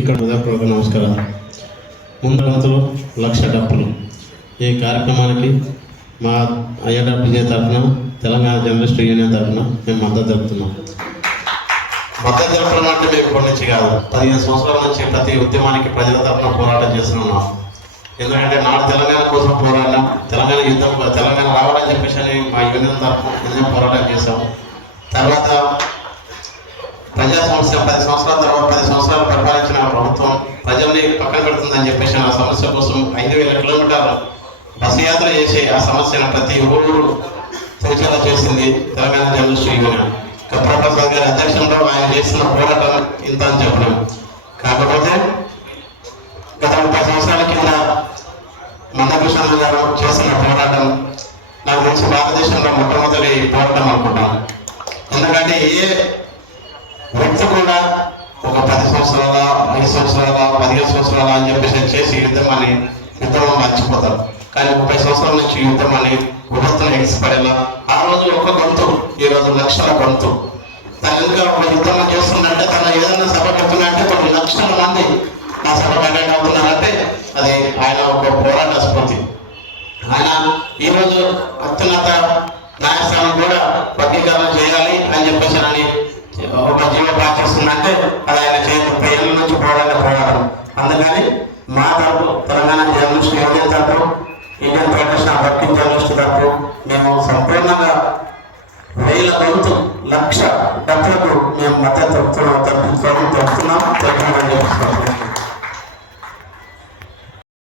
ఇక్కడ హృదయపూర్వక నమస్కారాలు. ముందు లక్ష డబ్బులు ఈ కార్యక్రమానికి మా ఐఆర్డబ్ల్యూజే తరఫున తెలంగాణ జర్నలిస్ట్ యూనియన్ తరఫున మేము మద్దతు తెలుపుతున్నాం. మద్దతు తెలపడం అంటే మేము ఇప్పటి నుంచి కాదు, 15 సంవత్సరాల నుంచి ప్రతి ఉద్యమానికి ప్రజల తరఫున పోరాటం చేస్తున్నాం. ఎందుకంటే నాడు తెలంగాణ కోసం పోరాటం, తెలంగాణ రావాలని చెప్పేసి అని మా యూనియన్ తరఫున పోరాటం చేశాం. తర్వాత ప్రజా సమస్య 10 సంవత్సరాల తర్వాత 10 సంవత్సరాలు పరిపాలించిన ప్రభుత్వం ప్రజల్ని పక్కన పెడుతుందని చెప్పేసి ఆ సమస్య కోసం 5000 కిలోమీటర్లు బస్సు యాత్ర చేసి ఆ సమస్యను ప్రతి ఊరు తెలిసేలా చేసింది తెలంగాణ జర్నలిస్ట్ యూనియన్. కప్రప్రసాద్ గారి అధ్యక్షంలో ఆయన చేసిన పోరాటం ఇంత అని చెప్పడం. కాకపోతే గత 30 సంవత్సరాల కింద మందకృష్ణ గారు చేసిన పోరాటం నాకు తెలిసి భారతదేశంలో మొట్టమొదటి పోరాటం అనుకుంటాను. ఎందుకంటే ఏ వ్యక్తి కూడా ఒక 10 సంవత్సరాల 5 సంవత్సరాల 15 సంవత్సరాల అని చెప్పేసి చేసి యుద్ధంలో మర్చిపోతారు. కానీ 30 సంవత్సరాల నుంచి యుద్ధమని ప్రభుత్వం ఎగిసిపడేలా ఆ రోజు ఒక గొంతు, ఈ రోజు లక్షల గొంతు. తను ఇంకా ఒక యుద్ధం చేస్తుందంటే, తను ఏదైనా సభ పెడుతుందంటే కొన్ని లక్షల మంది ఆ సభకు అటెండ్ అవుతున్నారంటే అది ఆయన ఒక పోరాట స్ఫూర్తి. ఆయన ఈరోజు అత్యున్నత న్యాయస్థానం కూడా వర్గీకరణ చేయాలి అని చెప్పేసి అని ఒక జీవ ప్రార్థిస్తుందంటే అది ఆయన చేతి ఏళ్ళ నుంచి పోరాటం. అందుకని మా తరపు తెలంగాణ జర్నలిస్ట్ యూనియన్ తరపు, Indian federation of working journalist తరపు మేము సంపూర్ణంగా 1000 గొంతు 1,00,000 డబ్బులకు మేము మద్దతు తెలుపుతున్నాం.